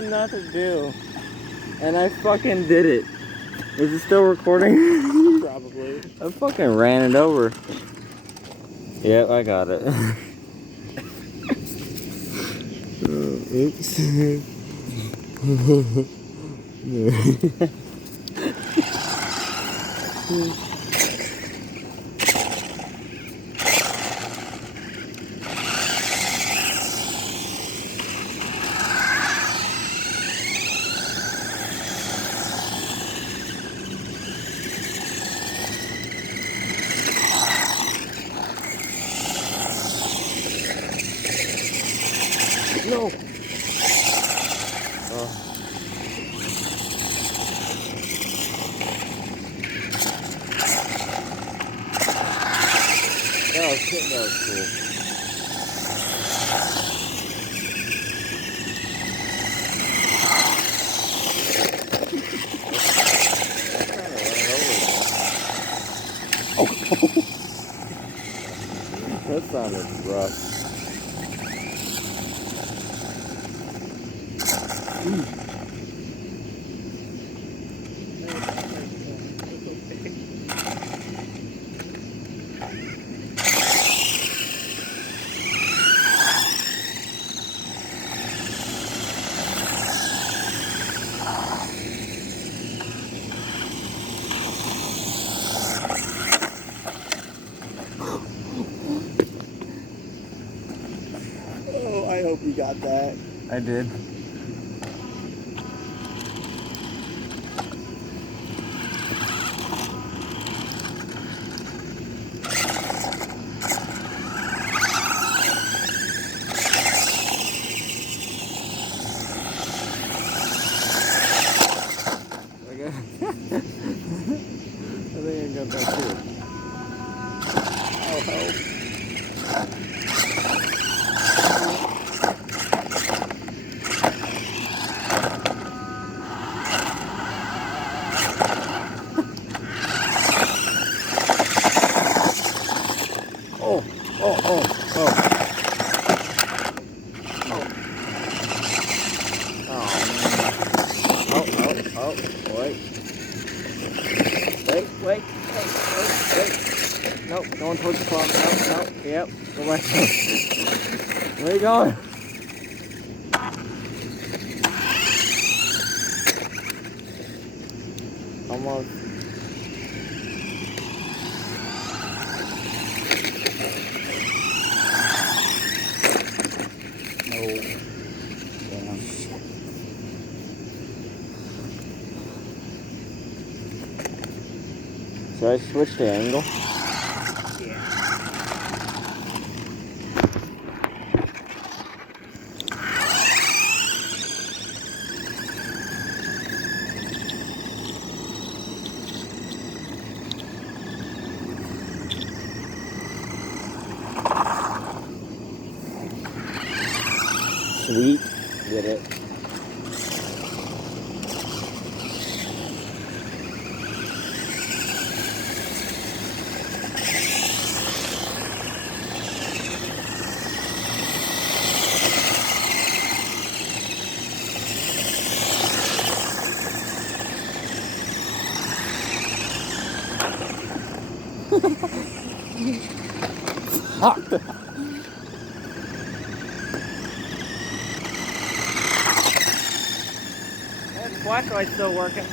said not to do. And I fucking did it. Is it still recording? Probably. I fucking ran it over. Yep, I got it. Oops. No. Oh. That was cool. That sounded rough. Oh, I hope you got that. I did. I think I got that too. Oh, help. Oh. Oh, wait. Wait. Nope, going towards the pump. Nope. Yep, go back. Where are you going? Almost. No. Damn. Should I switch the angle? Yeah. Sweet. Did it. Fuck. That flashlight's still working.